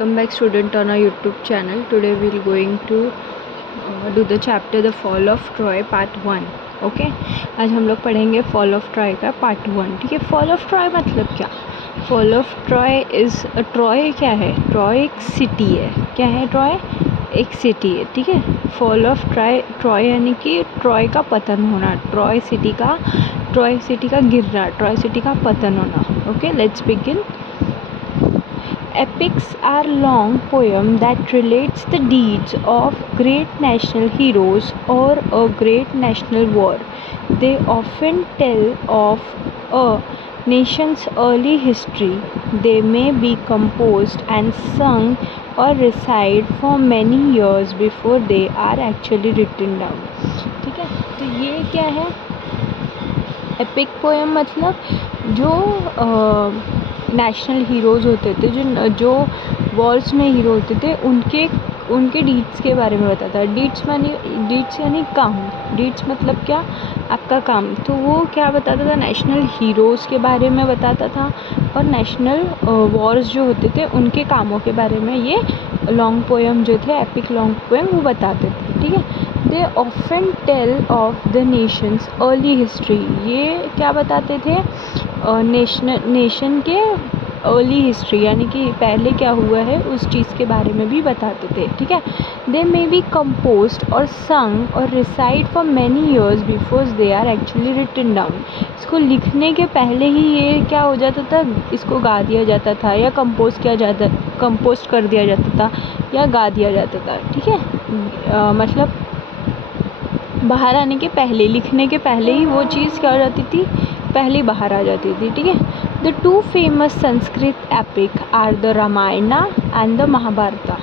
Welcome back student on our YouTube channel. Today we will going to do the chapter The Fall of Troy part 1. Okay आज हम लोग पढ़ेंगे fall of Troy का part 1. ठीक है. Fall of Troy मतलब क्या? Fall of Troy is Troy क्या है? ट्रॉय एक सिटी है. क्या है ट्रॉय? एक सिटी है. ठीक है. फॉल ऑफ ट्रॉय यानी कि ट्रॉय का पतन होना, ट्रॉय सिटी का गिरना, ट्रॉय सिटी का पतन होना. Okay, let's begin. Epics are long poem that relates the deeds of great national heroes or a great national war. They often tell of a nation's early history. They may be composed and sung or recited for many years before they are actually written down. ठीक है. तो ये क्या है? Epic poem मतलब जो national heroes होते थे, जो वॉर्स में हीरो होते थे, उनके डीड्स के बारे में बताता है. डीड्स यानी काम. डीड्स मतलब क्या? आपका काम. तो वो क्या बताता था? नेशनल हीरोज़ के बारे में बताता था और नेशनल वॉर्स जो होते थे उनके कामों के बारे में ये लॉन्ग पोएम जो थे, एपिक लॉन्ग पोएम, वो बताते थे. ठीक है. They often tell of the nations early history. ये क्या बताते थे? नेशन के अर्ली हिस्ट्री यानी कि पहले क्या हुआ है उस चीज़ के बारे में भी बताते थे. ठीक है. दे मे बी कंपोज्ड और संग और recite for many years before they are actually written down. इसको लिखने के पहले ही ये क्या हो जाता था? इसको गा दिया जाता था या कंपोस्ट कर दिया जाता था या गा दिया जाता था. ठीक है. मतलब बाहर आने के पहले, लिखने के पहले ही वो चीज़ क्या हो जाती थी? पहले बाहर आ जाती थी. ठीक है. The two famous Sanskrit epic are the Ramayana and the Mahabharata,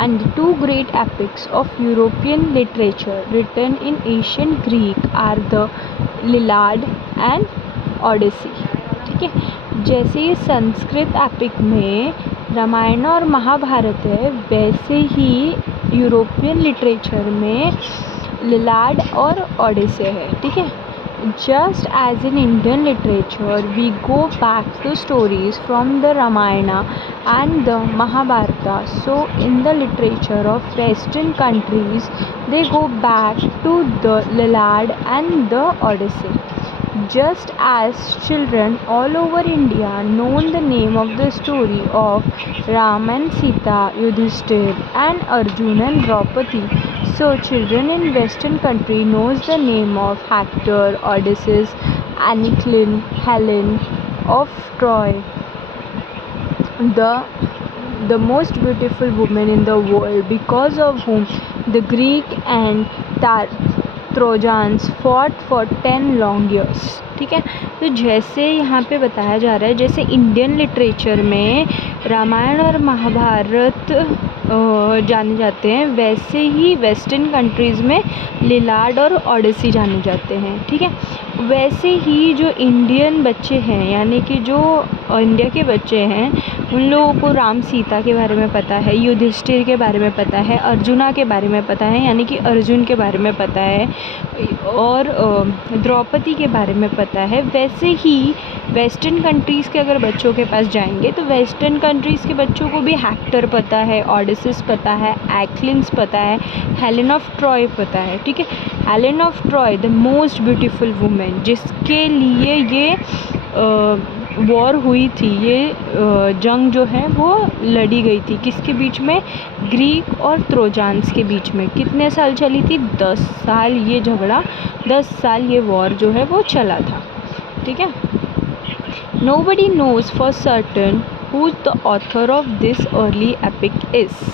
and the two great epics of European literature written in ancient Greek are the Iliad and Odyssey. ठीक है. जैसे ये संस्कृत एपिक में रामायण और महाभारत है, वैसे ही यूरोपियन लिटरेचर में लिलाड और ओडिसी है. ठीक है. Just as in Indian literature, we go back to stories from the Ramayana and the Mahabharata. So in the literature of Western countries, they go back to the Iliad and the Odyssey. Just as children all over India know the name of the story of Ram and Sita, Yudhishthir and Arjun and Draupadi, so children in Western country knows the name of Hector, Odysseus, Anacreon, Helen of Troy, the most beautiful woman in the world, because of whom the Greek and Trojans fought for 10 long years. ठीक है. तो जैसे यहाँ पे बताया जा रहा है, जैसे इंडियन लिटरेचर में रामायण और महाभारत जाने जाते हैं, वैसे ही वेस्टर्न कंट्रीज़ में लिलाड और ओडिसी जाने जाते हैं. ठीक है. वैसे ही जो इंडियन बच्चे हैं, यानी कि जो इंडिया के बच्चे हैं, उन लोगों को राम सीता के बारे में पता है, युधिष्ठिर के बारे में पता है, अर्जुना के बारे में पता है, यानी कि अर्जुन के बारे में पता है, और द्रौपदी के बारे में पता है. वैसे ही वेस्टर्न कंट्रीज़ के अगर बच्चों के पास जाएंगे तो वेस्टर्न कंट्रीज़ के बच्चों को भी हेक्टर पता है, ओडिसिस पता है, एक्लिन्स पता है, हेलेन ऑफ ट्रॉय पता है. ठीक है. Helen of Troy, the most beautiful women, जिसके लिए ये वॉर हुई थी, ये जंग जो है वो लड़ी गई थी. किसके बीच में? ग्रीक और ट्रोजान्स के बीच में. कितने साल चली थी? 10 साल ये झगड़ा, 10 साल ये वॉर जो है वो चला था. ठीक है. Nobody knows for certain who the author of this early epic is.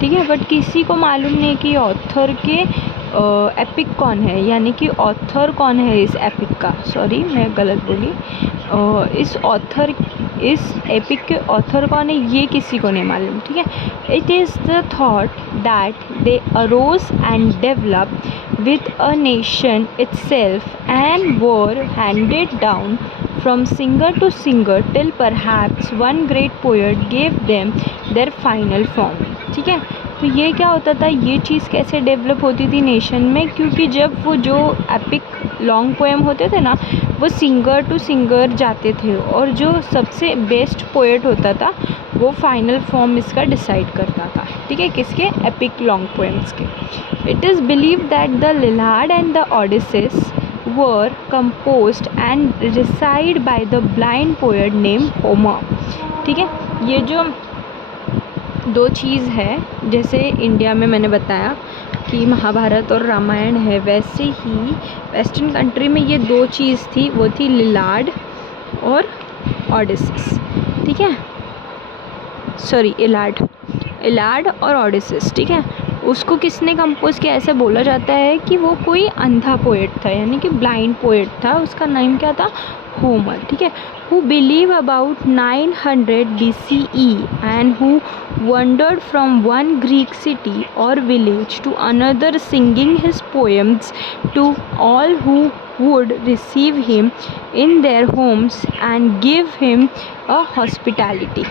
ठीक है. बट किसी को मालूम नहीं कि ऑथर के एपिक कौन है, यानी कि ऑथर कौन है इस एपिक का. सॉरी, मैं गलत बोली. इस एपिक के ऑथर कौन है ये किसी को नहीं मालूम. ठीक है. It is the thought that they arose and develop with a nation itself and were handed down from singer to singer till perhaps one great poet gave them their final form. ठीक है. तो ये क्या होता था, ये चीज़ कैसे develop होती थी नेशन में, क्योंकि जब वो जो एपिक लॉन्ग पोएम होते थे ना, वो सिंगर टू सिंगर जाते थे और जो सबसे बेस्ट पोएट होता था वो फाइनल फॉर्म इसका डिसाइड करता था, ठीक है, किसके, एपिक लॉन्ग पोएम्स के। It is believe that the Iliad and the Odyssey were composed and recited by the blind poet named Homer, ठीक है। ये जो दो चीज़ है, जैसे इंडिया में मैंने बताया कि महाभारत और रामायण है, वैसे ही वेस्टर्न कंट्री में ये दो चीज़ थी, वो थी लिलाड और ओडिसीज, ठीक है, सॉरी इलाड और ओडिसीज, ठीक है। उसको किसने कंपोज किया, ऐसे बोला जाता है कि वो कोई अंधा पोएट था, यानी कि ब्लाइंड पोएट था, उसका नाम क्या था, होमर, ठीक है। Who believe about 900 BCE and who wandered from one Greek city or village to another singing his poems to all who would receive him in their homes and give him a hospitality.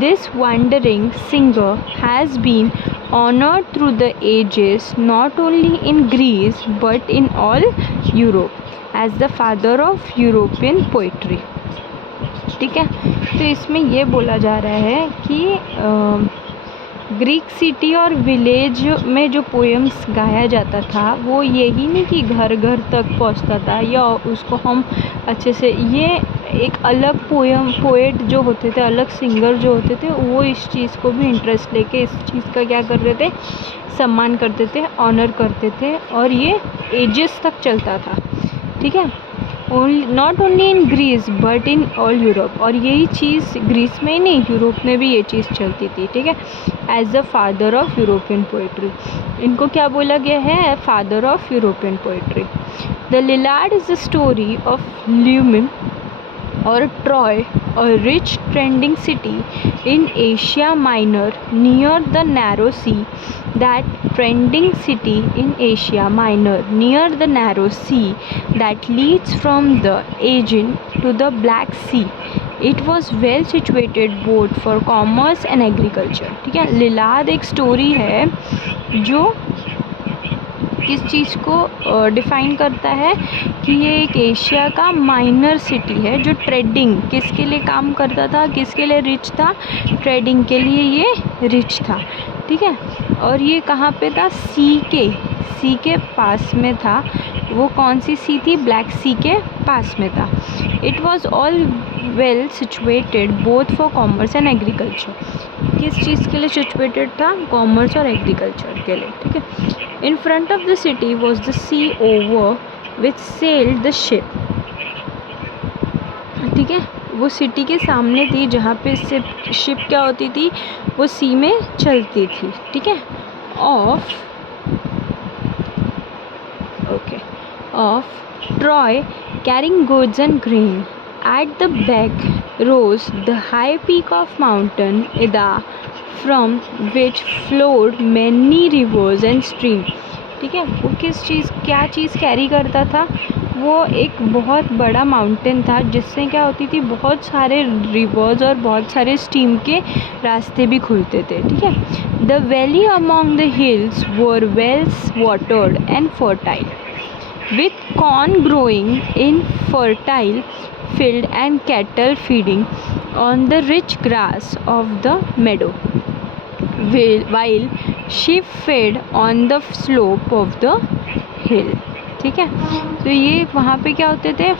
This wandering singer has been honored through the ages, not only in Greece but in all Europe, as the father of European poetry, ठीक है। तो इसमें ये बोला जा रहा है कि ग्रीक सिटी और विलेज में जो पोएम्स गाया जाता था वो यही नहीं कि घर घर तक पहुंचता था या उसको हम अच्छे से, ये एक अलग पोएट जो होते थे, अलग सिंगर जो होते थे, वो इस चीज़ को भी इंटरेस्ट लेके इस चीज़ का क्या करते थे, सम्मान करते थे, ऑनर करते थे, और ये एजेस तक चलता था, ठीक है। Not only in Greece but in all Europe, और यही चीज़ ग्रीस में ही नहीं, यूरोप में भी ये चीज़ चलती थी, ठीक है। As the father of European poetry, इनको क्या बोला गया है, father of European poetry. The Iliad is the story of Ilium or Troy, a rich trading city in Asia Minor near the Narrow Sea. That trading city in Asia Minor near the Narrow Sea that leads from the Aegean to the Black Sea. It was well situated both for commerce and agriculture, ठीक है। लिलाद एक story है जो किस चीज़ को define करता है कि ये एक एशिया का माइनर सिटी है जो ट्रेडिंग किसके लिए काम करता था, किसके लिए रिच था, ट्रेडिंग के लिए ये रिच था, ठीक है। और ये कहाँ पे था, सी के पास में था। वो कौन सी सी थी, ब्लैक सी के पास में था। It was all well situated both for commerce and agriculture, किस चीज़ के लिए सिचुएटेड था, कॉमर्स और एग्रीकल्चर के लिए, ठीक है। In front of the city was the sea over which sailed the ship, ठीक है। वो सिटी के सामने थी जहाँ पे शिप क्या होती थी, वो सी में चलती थी, ठीक है। Of Troy carrying goods and grain. At the back rose the high peak of mountain Ida, from which flowed many rivers and streams, ठीक है। वो क्या चीज़ कैरी करता था, वो एक बहुत बड़ा माउंटेन था जिससे क्या होती थी, बहुत सारे रिवर्स और बहुत सारे स्ट्रीम के रास्ते भी खुलते थे, ठीक है। The valley among the hills were wells watered and fertile with corn growing in fertile field and cattle feeding on the rich grass of the meadow, while sheep fed on the slope of the hill, ठीक है। तो ये वहाँ पे क्या होते थे,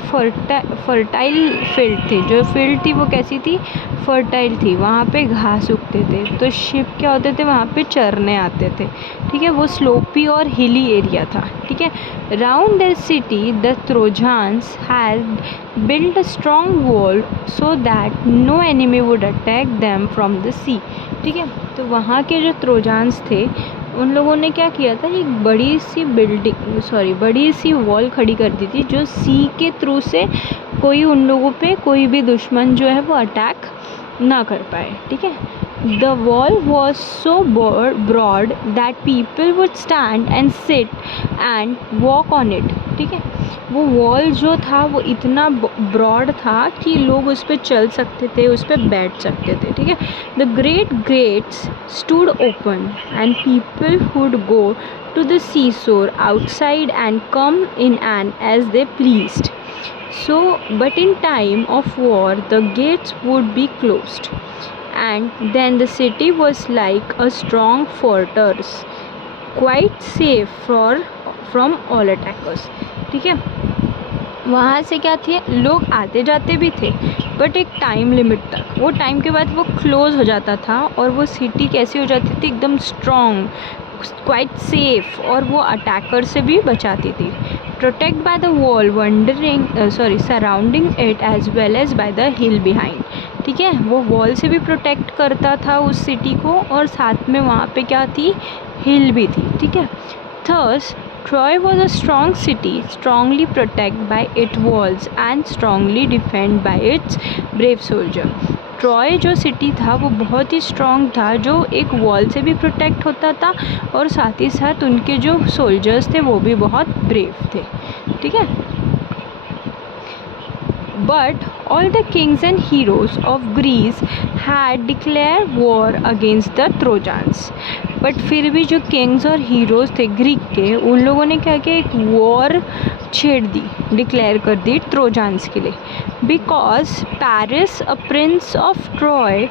fertile field थी, जो फील्ड थी वो कैसी थी, फर्टाइल थी, वहाँ पे घास उगते थे, तो शिप क्या होते थे, वहाँ पे चरने आते थे, ठीक है। वो स्लोपी और हिली एरिया था, ठीक है। Round the city the Trojans had build a strong wall so that no enemy would attack them from the sea, ठीक है। तो वहाँ के जो ट्रोजान्स थे उन लोगों ने क्या किया था, एक बड़ी सी वॉल खड़ी कर दी थी जो सी के थ्रू से कोई उन लोगों पे कोई भी दुश्मन जो है वो अटैक ना कर पाए, ठीक है। The wall was so broad that people would stand and sit and walk on it. ठीक है, वो वॉल जो था वो इतना ब्रॉड था कि लोग उस पर चल सकते थे, उस पर बैठ सकते थे. ठीक है. The great gates stood open and people would go to the seashore outside and come in and as they pleased. So, but in time of war, the gates would be closed, and then the city was like a strong fortress, quite safe from all attackers. ठीक है, वहाँ से क्या थी, लोग आते जाते भी थे बट एक टाइम लिमिट तक. वो टाइम के बाद वो क्लोज़ हो जाता था और वो सिटी कैसी हो जाती थी, एकदम स्ट्रॉन्ग, क्वाइट सेफ, और वो अटैकर से भी बचाती थी. Protect by the wall surrounding it as well as by the hill behind. ठीक है, वो वॉल से भी प्रोटेक्ट करता था उस सिटी को और साथ में वहाँ पे क्या थी, हिल भी थी. ठीक है. थर्स Troy was a strong city, strongly protected by its walls and strongly defended by its brave soldier. Troy जो सिटी था वो बहुत ही स्ट्रॉन्ग था, जो एक वॉल से भी प्रोटेक्ट होता था और साथ ही साथ उनके जो सोल्जर्स थे वो भी बहुत ब्रेव थे. ठीक है. But all the kings and heroes of Greece had declared war against the Trojans. But फिर भी जो किंग्स और हीरोज़ थे ग्रीक के, उन लोगों ने क्या किया, एक वॉर छेड़ दी, डिक्लेयर कर दी ट्रोजान्स के लिए. Because Paris a prince of Troy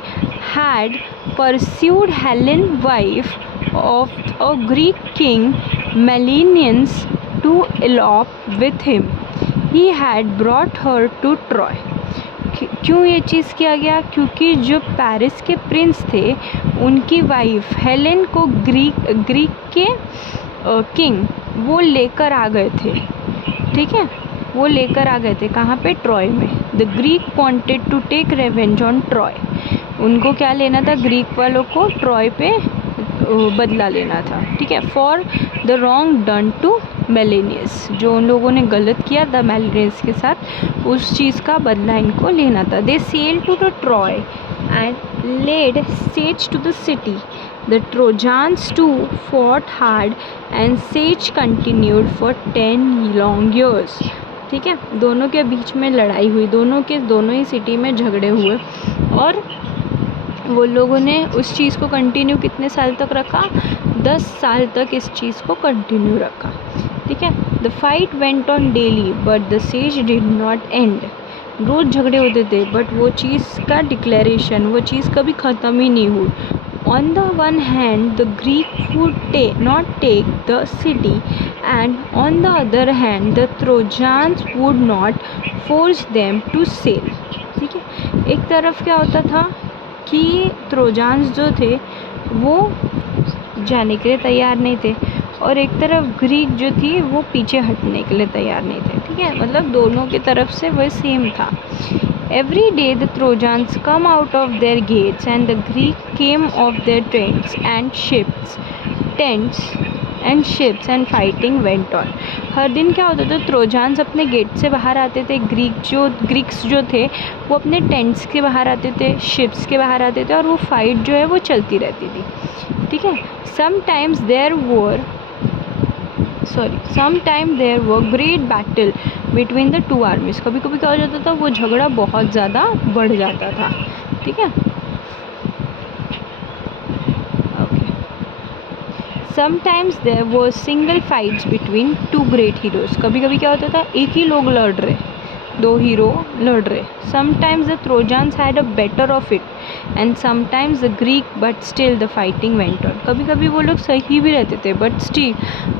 had persuaded Helen wife of a Greek king Menelaus to elope with him. He had brought her to Troy. क्यों ये चीज़ किया गया, क्योंकि जो पेरिस के प्रिंस थे उनकी वाइफ हेलेन को ग्रीक के किंग वो लेकर आ गए थे. ठीक है, वो लेकर आ गए थे कहाँ पे, ट्रॉय में. The Greek wanted to take revenge on Troy. उनको क्या लेना था, ग्रीक वालों को ट्रॉय पे बदला लेना था. ठीक है. For the wrong done to Menelaus, जो उन लोगों ने गलत किया था मेलेनियस के साथ, उस चीज़ का बदला इनको लेना था. They sail to the Troy and laid siege to the city. The Trojans too fought hard and siege continued for 10 long years. ठीक है, दोनों के बीच में लड़ाई हुई, दोनों ही सिटी में झगड़े हुए और वो लोगों ने उस चीज़ को कंटिन्यू कितने साल तक रखा, 10 साल तक इस चीज़ को कंटिन्यू रखा. ठीक है. The fight went on daily but the siege did not end. रोज़ झगड़े होते थे बट वो चीज़ का डिक्लेरेशन, वो चीज़ कभी ख़त्म ही नहीं हुई. On the one hand, the Greek would not take the city, and on the other hand, the Trojans would not force them to sail. ठीक है. एक तरफ क्या होता था कि ट्रोजान्स जो थे वो जाने के लिए तैयार नहीं थे और एक तरफ ग्रीक जो थी वो पीछे हटने के लिए तैयार नहीं थे. ठीक है, मतलब दोनों की तरफ से वह सेम था. Every day the Trojans come out of their gates and the Greek came off their tents and fighting went on. हर दिन क्या होता था, ट्रोजान्स अपने गेट से बाहर आते थे, ग्रीक्स जो थे वो अपने टेंट्स के बाहर आते थे, शिप्स के बाहर आते थे और वो फाइट जो है वो चलती रहती थी. ठीक है. Sometimes there were great battle between the two armies. कभी कभी क्या हो जाता था, वो झगड़ा बहुत ज़्यादा बढ़ जाता था. ठीक है. Sometimes there were single fights between two great heroes. कभी कभी क्या होता था, एक ही लोग लड़ रहे, दो हीरो लड़ रहे. Sometimes the Trojans had a better of it and sometimes the Greek, but still the fighting went on. कभी कभी वो लोग सही भी रहते थे but still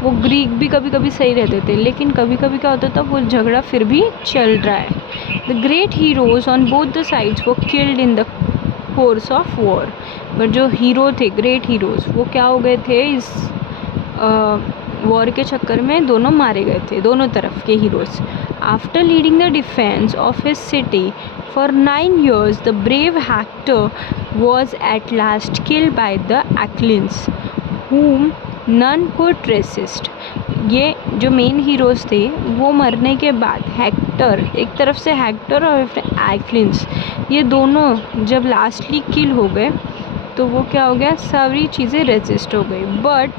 वो ग्रीक भी कभी कभी सही रहते थे, लेकिन कभी कभी क्या होता था, वो झगड़ा फिर भी चल रहा है. The great heroes on both the sides were killed in the course of war. But जो हीरो थे, ग्रेट हीरोज़, वो क्या हो गए थे, इस वॉर के चक्कर में दोनों मारे गए थे, दोनों तरफ के heroes. After leading the defense of his city for 9 years, the brave Hector was at last killed by the Achaeans, whom none could resist. ये जो मेन हीरोज़ थे वो मरने के बाद हेक्टर, एक तरफ से हेक्टर और एक्लिन्स, ये दोनों जब लास्टली किल हो गए तो वो क्या हो गया, सारी चीज़ें रेजिस्ट हो गई। But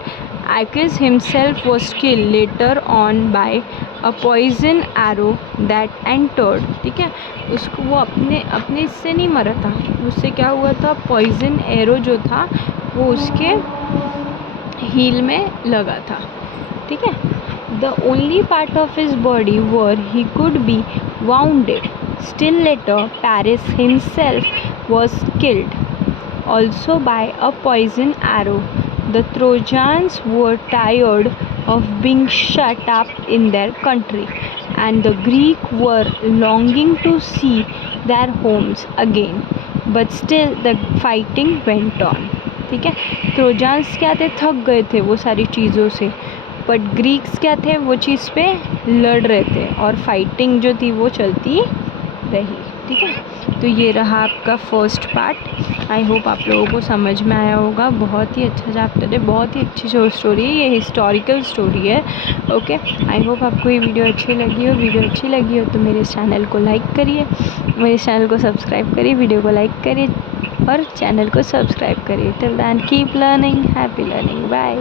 Achilles himself was killed later on by a poison arrow that entered, ठीक है, उसको वो अपने इससे नहीं मरा था, उससे क्या हुआ था, पॉइजन एरो जो था वो उसके हील में लगा था, ठीक है। The only part of his body where he could be wounded. Still later Paris himself was killed also by a poison arrow. The Trojans were tired of being shut up in their country, and the Greeks were longing to see their homes again. But still the fighting went on. ठीक है, ट्रोजान्स क्या थे, थक गए थे वो सारी चीज़ों से, बट ग्रीक्स क्या थे, वो चीज़ पे लड़ रहे थे और फाइटिंग जो थी वो चलती रही, ठीक है। तो ये रहा आपका फर्स्ट पार्ट। आई होप आप लोगों को समझ में आया होगा। बहुत ही अच्छा चैप्टर है, बहुत ही अच्छी स्टोरी है, ये हिस्टोरिकल स्टोरी है। ओके, आई होप आपको ये वीडियो अच्छी लगी हो। वीडियो अच्छी लगी हो तो मेरे चैनल को लाइक करिए, मेरे चैनल को सब्सक्राइब करिए, वीडियो को लाइक करिए और चैनल को सब्सक्राइब करिए। Till then keep learning, happy learning, bye.